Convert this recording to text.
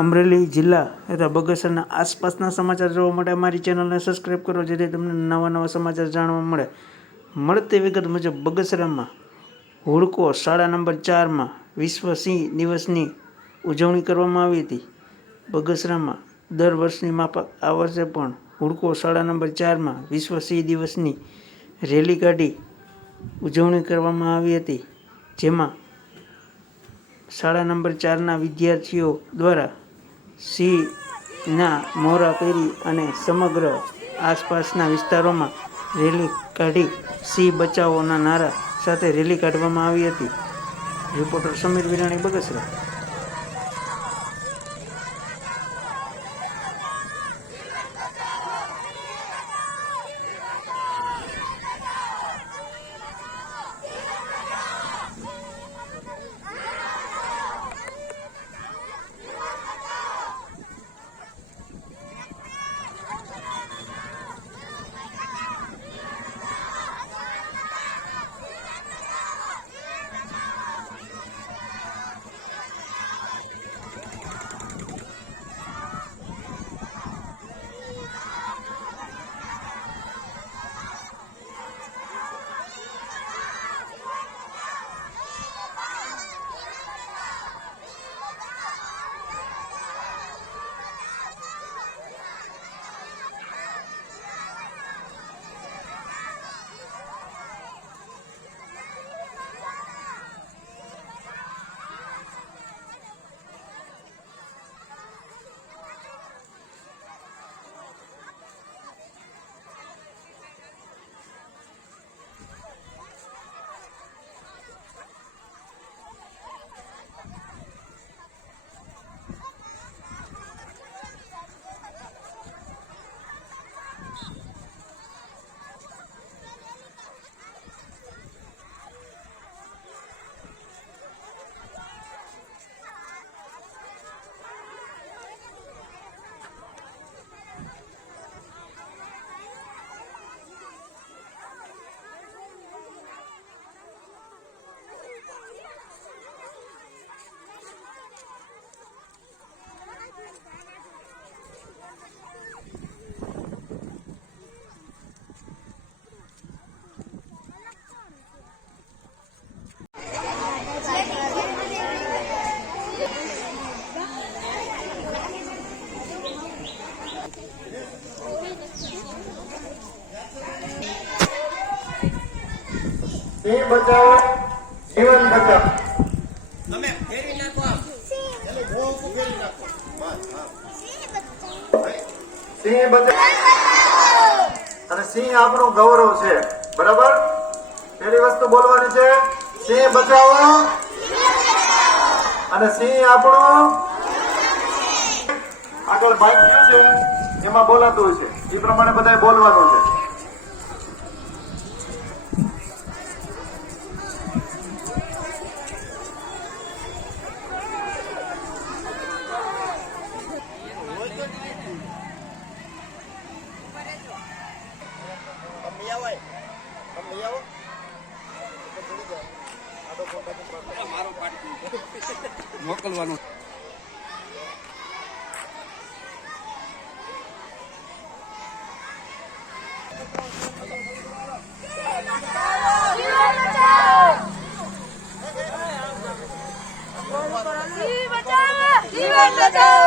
અમરેલી જિલ્લા તથા બગસરાના આસપાસના સમાચાર જોવા માટે અમારી ચેનલને સબસ્ક્રાઈબ કરો, જેથી તમને નવા સમાચાર જાણવા મળે. મળતી વિગત મુજબ બગસરામાં હુડકો શાળા નંબર 4માં વિશ્વ સિંહ દિવસની ઉજવણી કરવામાં આવી હતી. બગસરામાં દર વર્ષની માફક આ વર્ષે પણ હુડકો શાળા નંબર 4માં વિશ્વ સિંહ દિવસની રેલી કાઢી ઉજવણી કરવામાં આવી હતી, જેમાં શાળા નંબર 4ના વિદ્યાર્થીઓ દ્વારા સિંહના મોહરા પહેરી અને સમગ્ર આસપાસના વિસ્તારોમાં રેલી કાઢી સિંહ બચાવોના નારા સાથે રેલી કાઢવામાં આવી હતી. રિપોર્ટર સમીર વિરાણી, બગસરા. સિંહ બચાવો, જીવન બચાવો. તમે ફેરી નાખો, આમ એટલે ગોળું ફેરી નાખો. સિંહ બચાવો અને સિંહ આપણું ગૌરવ છે, બરાબર? પેલી વસ્તુ બોલવાની છે, સિંહ બચાવો અને સિંહ આપણું. આગળ બાઇક છે એમાં બોલાતું છે, એ પ્રમાણે બધાએ બોલવાનું છે. મોકલવાનું. જીવન બચાવો.